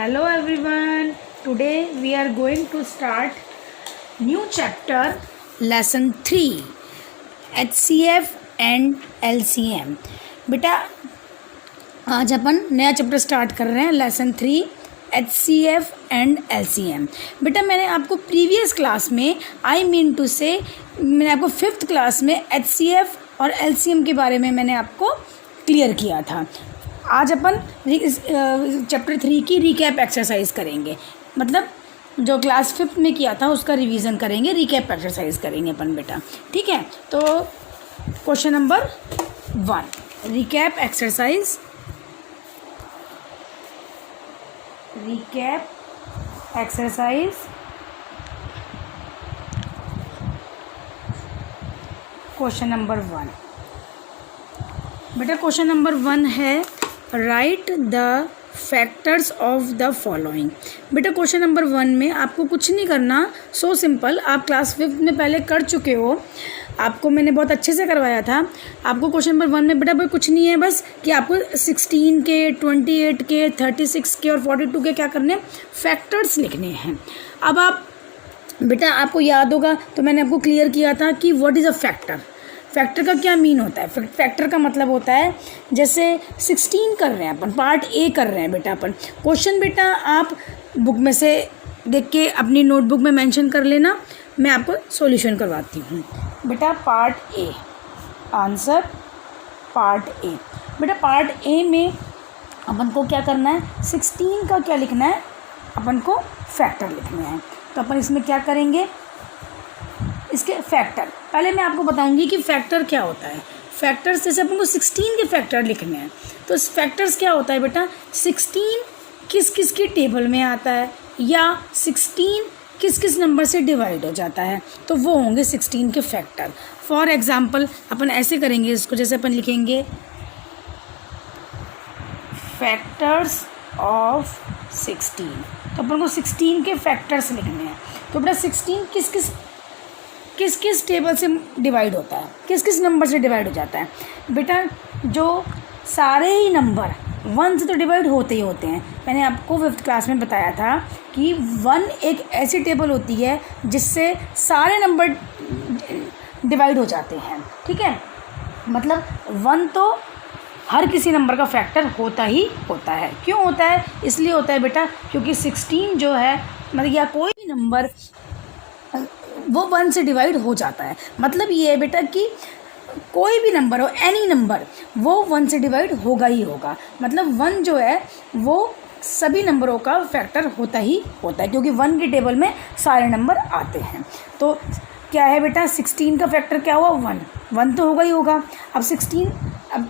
Hello everyone. Today we are going to start new chapter lesson 3 HCF and LCM. बेटा आज अपन नया chapter start कर रहे हैं लेसन 3 HCF एंड LCM. बेटा मैंने आपको प्रीवियस क्लास में मैंने आपको 5th क्लास में HCF और LCM के बारे में मैंने आपको क्लियर किया था. आज अपन चैप्टर 3 की रिकैप एक्सरसाइज करेंगे. मतलब जो क्लास 5th में किया था उसका रिवीजन करेंगे, रिकैप एक्सरसाइज करेंगे अपन बेटा. ठीक है, तो question number 1 recap exercise. Question number 1 बेटा. क्वेश्चन नंबर 1 है right the factors of the following. बेटा क्वेश्चन नंबर 1 में आपको कुछ नहीं करना, सो सिंपल. आप क्लास 5th में पहले कर चुके हो, आपको मैंने बहुत अच्छे से करवाया था. आपको क्वेश्चन नंबर 1 में बेटा भाई कुछ नहीं है, बस कि आपको 16 के 28 के 36 के और 42 के क्या करने, फैक्टर्स लिखने हैं. अब आप बेटा आपको याद होगा तो मैंने आपको क्लियर किया था कि what is a factor. Factor का क्या मीन होता है. फैक्टर का मतलब होता है जैसे 16 कर रहे हैं अपन, पार्ट ए कर रहे हैं बेटा अपन. क्वेश्चन बेटा आप बुक में से देख के अपनी नोटबुक में मेंशन कर लेना, मैं आपको सॉल्यूशन करवाती हूँ. बेटा part A, answer part A. बेटा पार्ट ए में अपन को क्या करना है, 16 का क्या लिखना है, अपन को फैक्टर लिखना है. तो अपन इसमें क्या करेंगे, इसके फैक्टर. पहले मैं आपको बताऊंगी कि फैक्टर क्या होता है. फैक्टर्स जैसे अपन को 16 के फैक्टर लिखने हैं तो फैक्टर्स क्या होता है बेटा, 16 किस किस की टेबल में आता है या 16 किस किस नंबर से डिवाइड हो जाता है, तो वो होंगे 16 के फैक्टर. फॉर एग्जांपल अपन ऐसे करेंगे इसको, जैसे अपन लिखेंगे फैक्टर्स ऑफ 16. तो अपन को 16 के फैक्टर्स लिखने हैं. तो बेटा 16 किस किस टेबल से डिवाइड होता है, किस किस नंबर से डिवाइड हो जाता है. बेटा जो सारे ही नंबर 1 से तो डिवाइड होते ही होते हैं. मैंने आपको 5th क्लास में बताया था कि 1 एक ऐसी टेबल होती है जिससे सारे नंबर डिवाइड हो जाते हैं. ठीक है, मतलब 1 तो हर किसी नंबर का फैक्टर होता ही होता है. क्यों होता है, इसलिए होता है बेटा क्योंकि 16 जो है मतलब या कोई भी नंबर वो 1 से डिवाइड हो जाता है. मतलब ये है बेटा कि कोई भी नंबर हो, एनी नंबर, वो 1 से डिवाइड होगा ही होगा. मतलब 1 जो है वो सभी नंबरों का फैक्टर होता ही होता है क्योंकि 1 की टेबल में सारे नंबर आते हैं. तो क्या है बेटा, 16 का फैक्टर क्या हुआ, 1 तो होगा ही होगा. अब 16 अब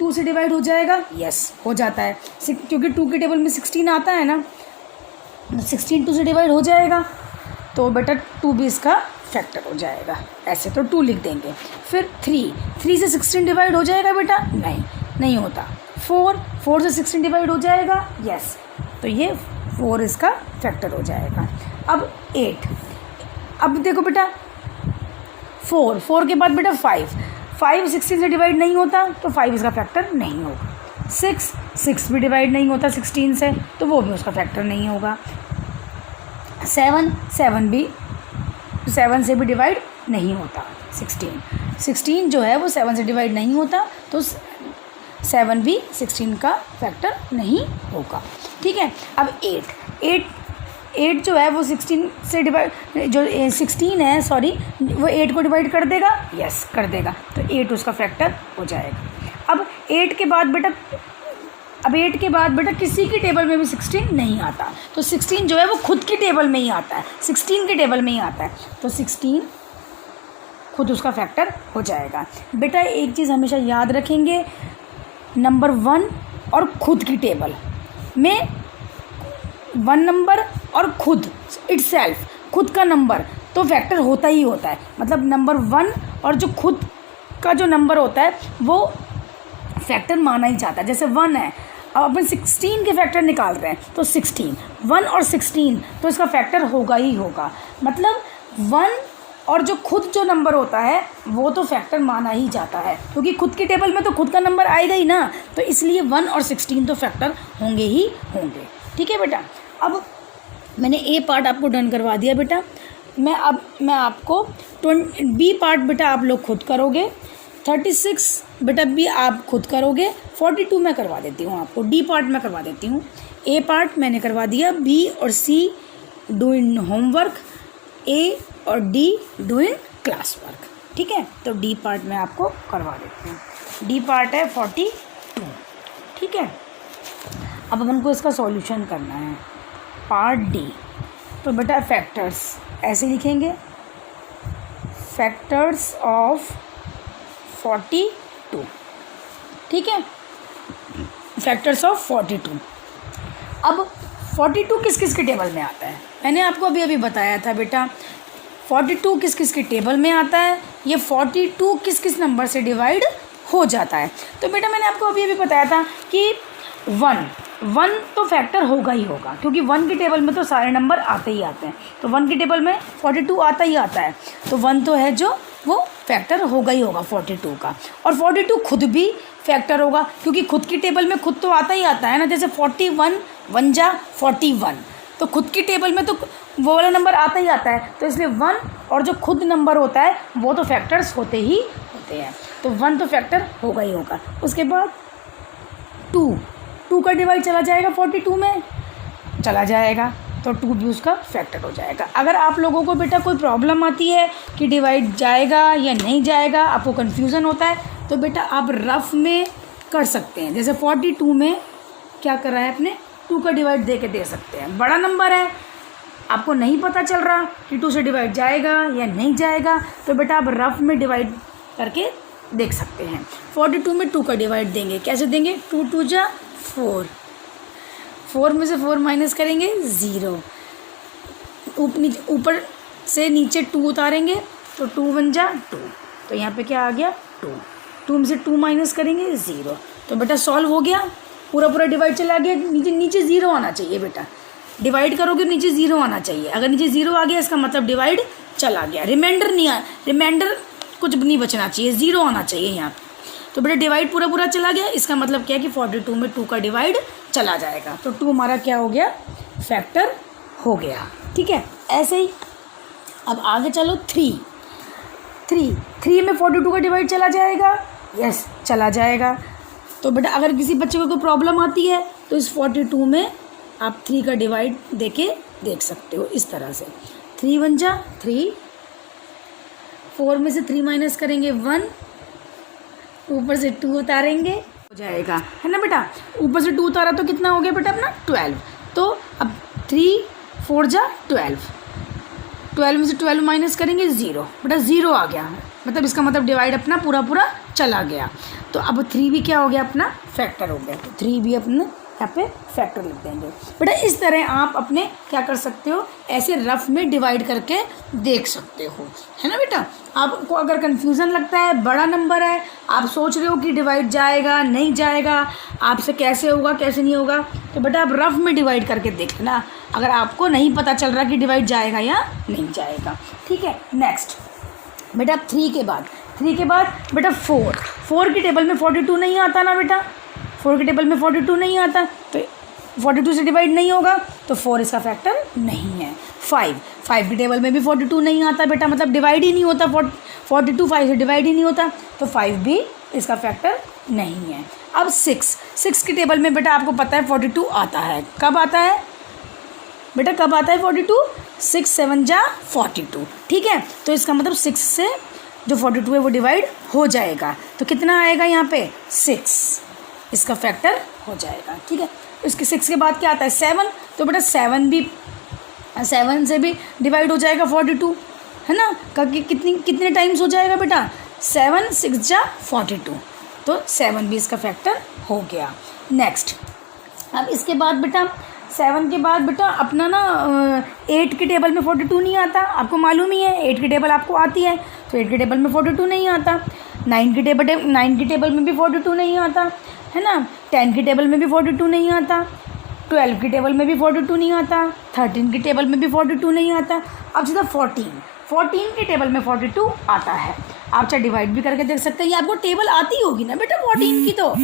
2 से डिवाइड हो जाएगा, यस हो जाता है क्योंकि 2 की टेबल में 16 आता है ना. 16 2 से डिवाइड हो जाएगा तो बेटा 2 भी इसका फैक्टर हो जाएगा. ऐसे तो 2 लिख देंगे. फिर 3 से 16 डिवाइड हो जाएगा बेटा, नहीं होता. 4 से 16 डिवाइड हो जाएगा, यस, तो ये 4 इसका फैक्टर हो जाएगा. अब 8, अब देखो बेटा 4 के बाद बेटा 5 16 से डिवाइड नहीं होता तो 5 इसका फैक्टर नहीं होगा. 6 भी डिवाइड नहीं होता 16 से तो वो भी उसका फैक्टर नहीं होगा. 7 से भी डिवाइड नहीं होता. 16 जो है वो 7 से डिवाइड नहीं होता तो 7 भी 16 का फैक्टर नहीं होगा. ठीक है, अब 8 जो है वो 16 से डिवाइड, जो 16 है सॉरी, वो 8 को डिवाइड कर देगा, यस कर देगा, तो 8 उसका फैक्टर हो जाएगा. अब 8 के बाद बेटा किसी की टेबल में भी 16 नहीं आता. तो 16 जो है वो खुद की टेबल में ही आता है, 16 की टेबल में ही आता है, तो 16 खुद उसका फैक्टर हो जाएगा. बेटा एक चीज़ हमेशा याद रखेंगे, नंबर 1 और खुद की टेबल में 1 नंबर और खुद इटसेल्फ, खुद का नंबर तो फैक्टर होता ही होता है. मतलब नंबर 1 और जो खुद का जो नंबर होता है वो फैक्टर माना ही जाता है. जैसे 1 है, अब अपन 16 के फैक्टर निकाल रहे हैं तो 16, 1 और 16 तो इसका फैक्टर होगा ही होगा. मतलब 1 और जो खुद जो नंबर होता है वो तो फैक्टर माना ही जाता है क्योंकि खुद की टेबल में तो खुद का नंबर आएगा ही ना. तो इसलिए 1 और 16 तो फैक्टर होंगे ही होंगे. ठीक है बेटा। अब मैंने ए पार्ट आपको डन करवा दिया बेटा। मैं आपको बी पार्ट बेटा आप लोग खुद करोगे। 36 बेटा बी आप खुद करोगे। 42 मैं करवा देती हूँ आपको। डी पार्ट मैं करवा देती हूँ। ए पार्ट मैंने करवा दिया। बी और सी डू इन होमवर्क, ए और D do in class work. ठीक है, तो डी पार्ट मैं आपको करवा देती हूँ। डी पार्ट है 42। ठीक है, अब अपन को इसका सॉल्यूशन करना है। पार्ट डी, तो बेटा फैक्टर्स ऐसे लिखेंगे, फैक्टर्स ऑफ 42। ठीक है, फैक्टर्स ऑफ 42। अब 42 किस किस के टेबल में आता है? मैंने आपको अभी अभी बताया था बेटा 42 किस किस के टेबल में आता है, ये 42 किस किस नंबर से डिवाइड हो जाता है। तो बेटा मैंने आपको अभी अभी बताया था कि 1 तो फैक्टर होगा ही होगा, क्योंकि 1 के टेबल में तो सारे नंबर आते ही आते हैं। तो 1 के टेबल में 42 आता ही आता है, तो 1 तो है जो वो फैक्टर होगा ही होगा 42 का। और 42 खुद भी फैक्टर होगा, क्योंकि खुद की टेबल में खुद तो आता ही आता है ना। जैसे 41 1 जा 41, तो खुद की टेबल में तो वो वाला नंबर आता ही आता है, तो इसलिए 1 और जो खुद नंबर होता है वो तो फैक्टर्स होते ही होते हैं। तो 1 तो फैक्टर होगा ही होगा। उसके बाद 2 का डिवाइड चला जाएगा 42 में, चला जाएगा, तो 2 भी उसका फैक्टर हो जाएगा। अगर आप लोगों को बेटा कोई प्रॉब्लम आती है कि डिवाइड जाएगा या नहीं जाएगा, आपको कन्फ्यूज़न होता है, तो बेटा आप रफ में कर सकते हैं। जैसे 42 में क्या कर रहा है अपने 2 का डिवाइड दे के दे सकते हैं। बड़ा नंबर है, आपको नहीं पता चल रहा कि 2 से डिवाइड जाएगा या नहीं जाएगा, तो बेटा आप रफ में डिवाइड करके देख सकते हैं। 42 में 2 का डिवाइड देंगे, कैसे देंगे? 2 2 जा 4, 4 में से 4 माइनस करेंगे 0, ऊपर से नीचे 2 उतारेंगे तो 2 1 जा 2, तो यहाँ पे क्या आ गया 2 में से 2 माइनस करेंगे 0, तो बेटा सॉल्व हो गया। पूरा डिवाइड चला गया, नीचे 0 आना चाहिए बेटा। डिवाइड करोगे नीचे 0 आना चाहिए। अगर नीचे 0 आ गया इसका मतलब डिवाइड चला गया। रिमाइंडर कुछ नहीं बचना चाहिए, 0 आना चाहिए यहाँ पे। तो बेटा डिवाइड पूरा चला गया, इसका मतलब क्या है कि 42 में 2 का डिवाइड चला जाएगा, तो 2 हमारा क्या हो गया? फैक्टर हो गया। ठीक है, ऐसे ही अब आगे चलो 3 में 42 का डिवाइड चला जाएगा। यस, चला जाएगा। तो बेटा अगर किसी बच्चे को कोई प्रॉब्लम आती है तो इस 42 में आप 3 का डिवाइड देके देख सकते हो इस तरह से। 3 1 जा 3, 4 में से 3 माइनस करेंगे 1, ऊपर से 2 उतारेंगे, हो जाएगा, है ना बेटा। ऊपर से 2 उतारा तो कितना हो गया बेटा अपना 12। तो अब 3 4 जा 12 में से 12 माइनस करेंगे 0, बेटा 0 आ गया, मतलब इसका मतलब डिवाइड अपना पूरा चला गया। तो अब 3 भी क्या हो गया अपना फैक्टर हो गया, तो 3 भी अपने यहाँ पे फैक्टर लिख देंगे। बेटा इस तरह आप अपने क्या कर सकते हो, ऐसे रफ में डिवाइड करके देख सकते हो, है ना बेटा। आपको अगर कन्फ्यूज़न लगता है, बड़ा नंबर है, आप सोच रहे हो कि डिवाइड जाएगा नहीं जाएगा, आपसे कैसे होगा कैसे नहीं होगा, तो बेटा आप रफ में डिवाइड करके देख लेना, अगर आपको नहीं पता चल रहा कि डिवाइड जाएगा या नहीं जाएगा। ठीक है, नेक्स्ट बेटा 3 के बाद बेटा 4 की टेबल में 42 नहीं आता ना बेटा, 4 के टेबल में 42 नहीं आता, तो 42 से डिवाइड नहीं होगा, तो 4 इसका फैक्टर नहीं है। 5 की टेबल में भी 42 नहीं आता बेटा, मतलब डिवाइड ही नहीं होता, 42 5 से डिवाइड ही नहीं होता, तो 5 भी इसका फैक्टर नहीं है। अब 6 की टेबल में बेटा आपको पता है 42 आता है। कब आता है बेटा, कब आता है 42? 6 7 जा 42। ठीक है, तो इसका मतलब 6 से जो 42 है वो डिवाइड हो जाएगा, तो कितना आएगा यहाँ पे 6, इसका फैक्टर हो जाएगा। ठीक है, इसके 6 के बाद क्या आता है 7, तो बेटा 7 से भी डिवाइड हो जाएगा 42, है ना। कितने टाइम्स हो जाएगा बेटा, 7 6 जा 42, तो 7 भी इसका फैक्टर हो गया। नेक्स्ट, अब इसके बाद बेटा 7 के बाद बेटा अपना ना 8 की टेबल में 42 नहीं आता, आपको मालूम ही है 8 की टेबल आपको आती है, तो 8 की टेबल में 42 नहीं आता। 9 की टेबल में भी 42 नहीं आता, है ना। 10 की टेबल में भी 42 नहीं आता, 12 की टेबल में भी 42 नहीं आता, 13 की टेबल में भी 42 नहीं आता। अब सीधा 14 की टेबल में 42 आता है। आप चाहे डिवाइड भी करके देख सकते हैं, ये आपको टेबल आती होगी ना बेटा 14 की, तो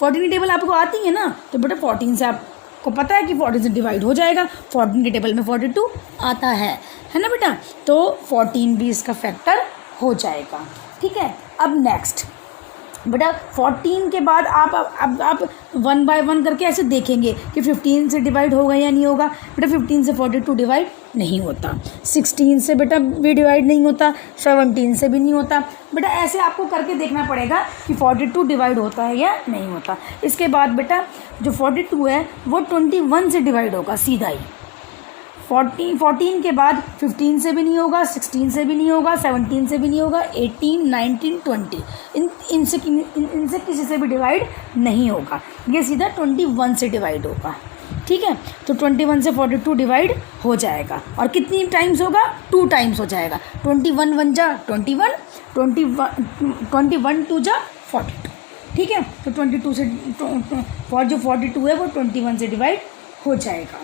14 की टेबल आपको आती है ना, तो बेटा 14 से आप आपको पता है कि 40 से डिवाइड हो जाएगा, 14 के टेबल में 42 आता है ना बेटा, तो 14 भी इसका फैक्टर हो जाएगा। ठीक है, अब नेक्स्ट बेटा 14 के बाद आप 1 बाय 1 करके ऐसे देखेंगे कि 15 से डिवाइड होगा या नहीं होगा। बेटा 15 से 42 डिवाइड नहीं होता, 16 से बेटा भी डिवाइड नहीं होता, 17 से भी नहीं होता। बेटा ऐसे आपको करके देखना पड़ेगा कि 42 डिवाइड होता है या नहीं होता। इसके बाद बेटा जो 42 है वो 21 से डिवाइड होगा सीधा ही। 14 के बाद 15 से भी नहीं होगा, 16 से भी नहीं होगा, 17 से भी नहीं होगा, 18, 19, 20 इनसे किसी से भी डिवाइड नहीं होगा, ये सीधा 21 से डिवाइड होगा। ठीक है, तो 21 से 42 डिवाइड हो जाएगा और कितनी टाइम्स होगा, 2 टाइम्स हो जाएगा। 21 1 जा 21, 21 2 जा 42। ठीक है, तो 22 से जो 42 है वो 21 से डिवाइड हो जाएगा।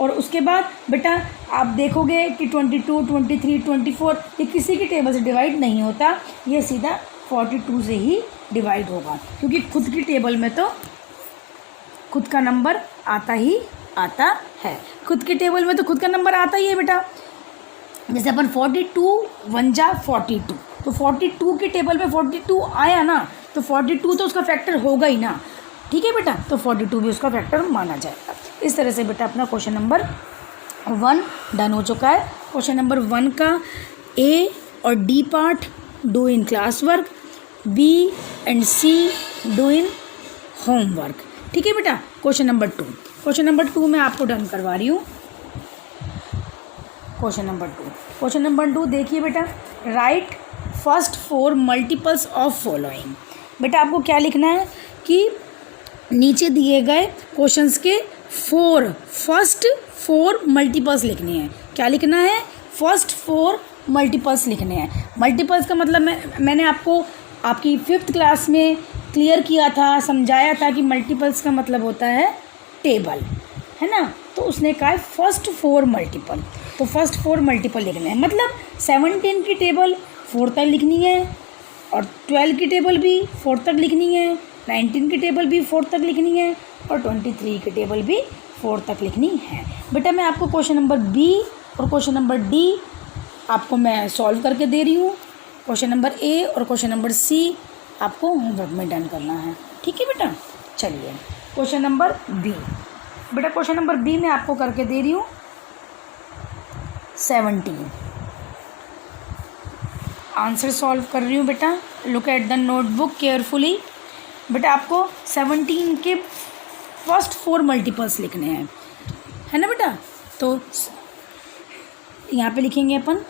और उसके बाद बेटा आप देखोगे कि 22, 23, 24 ये किसी की टेबल से डिवाइड नहीं होता, ये सीधा 42 से ही डिवाइड होगा, क्योंकि खुद की टेबल में तो खुद का नंबर आता ही आता है। खुद की टेबल में तो खुद का नंबर आता ही है बेटा। जैसे अपन 42 1 जा 42, तो 42 की टेबल में 42 आया ना, तो 42 तो उसका फैक्टर होगा ही ना। ठीक है बेटा, तो 42 भी उसका फैक्टर माना जाएगा। इस तरह से बेटा अपना क्वेश्चन नंबर 1 डन हो चुका है। क्वेश्चन नंबर 1 का ए और D part do in class work, B and C do in homework. ठीक है बेटा, क्वेश्चन नंबर 2, क्वेश्चन नंबर 2 मैं आपको डन करवा रही हूँ। क्वेश्चन नंबर 2 देखिए बेटा, right first 4 multiples of following. बेटा आपको क्या लिखना है कि नीचे दिए गए क्वेश्चंस के फर्स्ट 4 मल्टीपल्स लिखने हैं। क्या लिखना है, फर्स्ट 4 मल्टीपल्स लिखने हैं। मल्टीपल्स का मतलब मैंने आपको आपकी 5th क्लास में क्लियर किया था, समझाया था कि मल्टीपल्स का मतलब होता है टेबल, है ना। तो उसने कहा है फर्स्ट 4 मल्टीपल, तो फर्स्ट 4 मल्टीपल लिखने हैं। मतलब 17 की टेबल 4 तक लिखनी है और 12 की टेबल भी 4 तक लिखनी है, 19 की टेबल भी 4 तक लिखनी है और 23 की टेबल भी 4 तक लिखनी है। बेटा मैं आपको क्वेश्चन नंबर बी और क्वेश्चन नंबर डी आपको मैं सॉल्व करके दे रही हूँ। क्वेश्चन नंबर ए और क्वेश्चन नंबर सी आपको होमवर्क में डन करना है। ठीक है बेटा, चलिए क्वेश्चन नंबर बी। बेटा क्वेश्चन नंबर बी मैं आपको करके दे रही हूँ 17। आंसर सॉल्व कर रही हूँ बेटा, look at the notebook carefully. बेटा आपको 17 के फर्स्ट 4 मल्टीपल्स लिखने हैं, है ना बेटा। तो यहाँ पे लिखेंगे अपन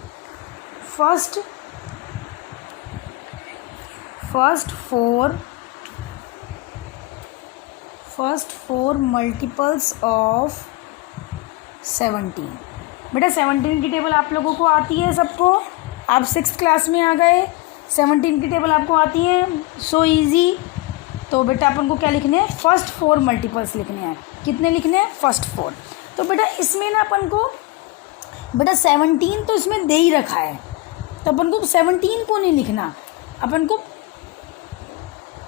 फर्स्ट 4 मल्टीपल्स ऑफ 17। बेटा 17 की टेबल आप लोगों को आती है सबको, आप 6th क्लास में आ गए, 17 की टेबल आपको आती है, सो इजी। तो बेटा अपन को क्या लिखने हैं, फर्स्ट 4 मल्टीपल्स लिखने हैं। कितने लिखने हैं, फर्स्ट 4। तो बेटा इसमें ना अपन को बेटा 17 तो इसमें दे ही रखा है, तो अपन को 17 को नहीं लिखना, अपन को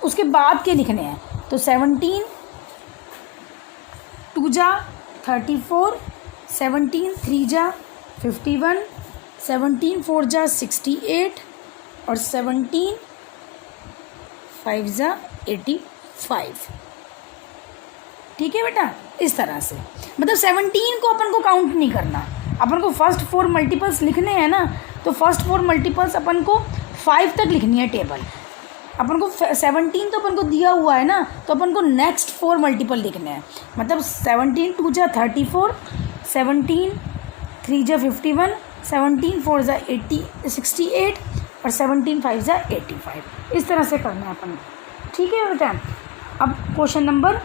उसके बाद के लिखने हैं। तो 17 2 जा 34, 17 3 जा 51, 17 4 जा 68 और 17 5 जा 85। ठीक है बेटा, इस तरह से मतलब 17 को अपन को काउंट नहीं करना, अपन को फर्स्ट 4 मल्टीपल्स लिखने हैं ना, तो फर्स्ट 4 मल्टीपल्स अपन को 5 तक लिखनी है टेबल। अपन को 17 तो अपन को दिया हुआ है ना, तो अपन को नेक्स्ट 4 मल्टीपल लिखने हैं। मतलब 17 2 जा 34, 17 3 जा 51, 17 4 जा 68 और 17 5 जा 85। इस तरह से करना है अपन। ठीक है बेटा, अब question number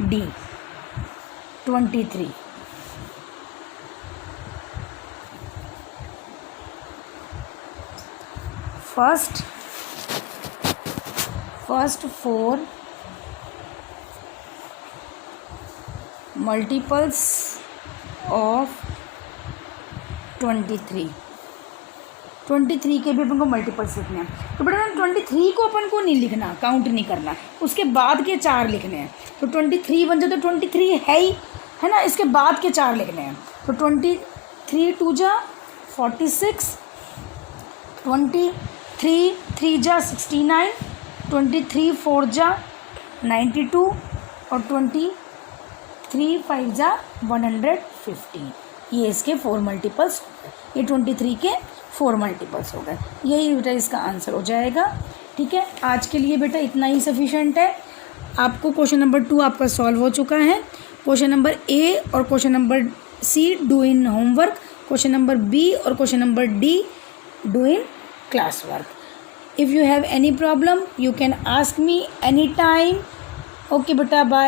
D 23। First 4 multiples of 23। 23 के भी अपन को मल्टीपल्स लिखने हैं। तो बेटा 23 को अपन को नहीं लिखना, काउंट नहीं करना, उसके बाद के 4 लिखने हैं। तो 23 बन जाए तो 23 है ही, है ना, इसके बाद के 4 लिखने हैं। तो 23 2 जा 46, 23 3 जा 69, 23 4 जा 92 और 23 5 जा 115। ये इसके 4 मल्टीपल्स हो गए, ये 23 के 4 मल्टीपल्स हो गए। यही बेटा इसका आंसर हो जाएगा। ठीक है, आज के लिए बेटा इतना ही सफिशेंट है। आपको क्वेश्चन नंबर 2 आपका सॉल्व हो चुका है। क्वेश्चन नंबर ए और question number C do in homework, question number B और question number D do in class work. If you have any problem you can ask me any time. Okay बेटा, bye.